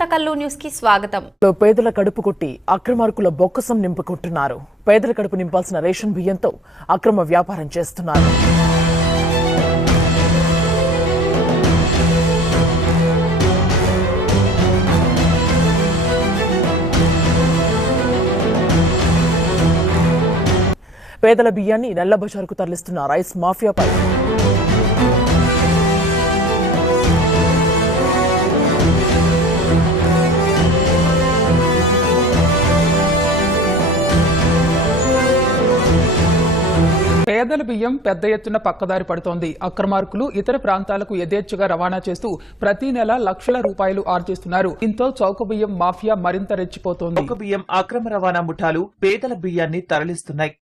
Guntakal news కి స్వాగతం. పేదల కడుపు కొట్టి అక్రమార్కుల బొక్కసం నింపుకుంటున్నారు. పేదల కడుపు నింపాల్సిన రేషన్ బియ్యంతో అక్రమ వ్యాపారం చేస్తున్నారు. పేదల బియ్యాన్ని నల్ల బజారుకు తరలిస్తున్న రైస్ మాఫియాపై పేదల బియ్యం పెద్ద ఎత్తున పక్కదారి పడుతోంది. అక్రమార్కులు ఇతర ప్రాంతాలకు యథేచ్ఛగా రవాణా చేస్తూ ప్రతి నెల లక్షల రూపాయలు ఆర్జిస్తున్నారు. దీంతో చౌక బియ్యం మాఫియా మరింత రెచ్చిపోతోంది. చౌక బియ్యం అక్రమ రవాణా ముఠాలు పేదల బియ్యాన్ని తరలిస్తున్నాయి.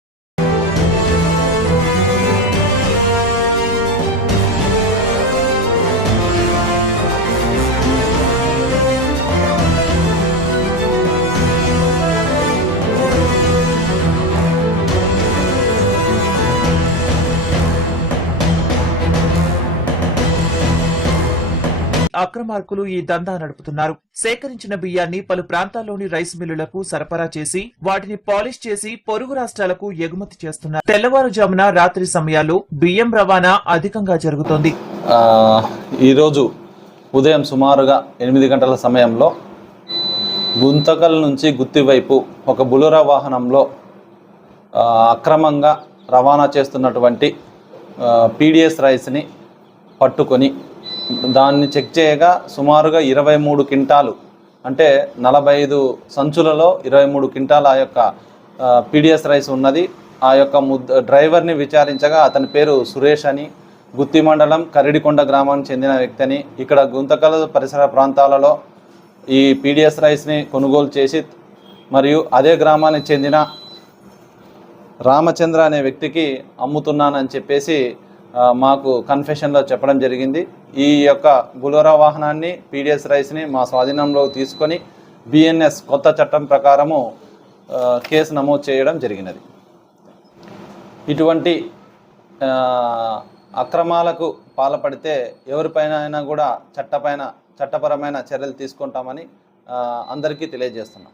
అక్రమార్కులు ఈ దందా నడుపుతున్నారు. సేకరించిన బియ్యాన్ని పలు ప్రాంతాల్లోని రైస్ మిల్లులకు సరఫరా చేసి వాటిని పాలిష్ చేసి పొరుగు రాష్ట్రాలకు ఎగుమతి చేస్తున్నారు. తెల్లవారుజామున రాత్రి సమయాల్లో బియ్యం రవాణా అధికంగా జరుగుతోంది. ఈరోజు ఉదయం సుమారుగా 8 గంటల సమయంలో గుంతకల్ నుంచి గుత్తి వైపు ఒక బులోరా వాహనంలో అక్రమంగా రవాణా చేస్తున్నటువంటి పీడిఎస్ రైస్ని పట్టుకొని దాన్ని చెక్ చేయగా సుమారుగా 23 క్వింటాలు అంటే 45 సంచులలో 23 క్వింటాల ఆ యొక్క పీడిఎస్ రైస్ ఉన్నది. ఆ యొక్క డ్రైవర్ని విచారించగా అతని పేరు సురేష్ అని, గుత్తి మండలం కరిడికొండ గ్రామానికి చెందిన వ్యక్తి అని, ఇక్కడ గుంతకల్ పరిసర ప్రాంతాలలో ఈ పీడిఎస్ రైస్ని కొనుగోలు చేసి మరియు అదే గ్రామానికి చెందిన రామచంద్ర అనే వ్యక్తికి అమ్ముతున్నానని చెప్పేసి మాకు కన్ఫెషన్లో చెప్పడం జరిగింది. ఈ యొక్క బులోరా వాహనాన్ని పీడిఎస్ రైస్ని మా స్వాధీనంలో తీసుకొని బిఎన్ఎస్ కొత్త చట్టం ప్రకారము కేసు నమోదు చేయడం జరిగినది. ఇటువంటి అక్రమాలకు పాల్పడితే ఎవరిపైన అయినా కూడా చట్టపరమైన చర్యలు తీసుకుంటామని అందరికీ తెలియజేస్తున్నాం.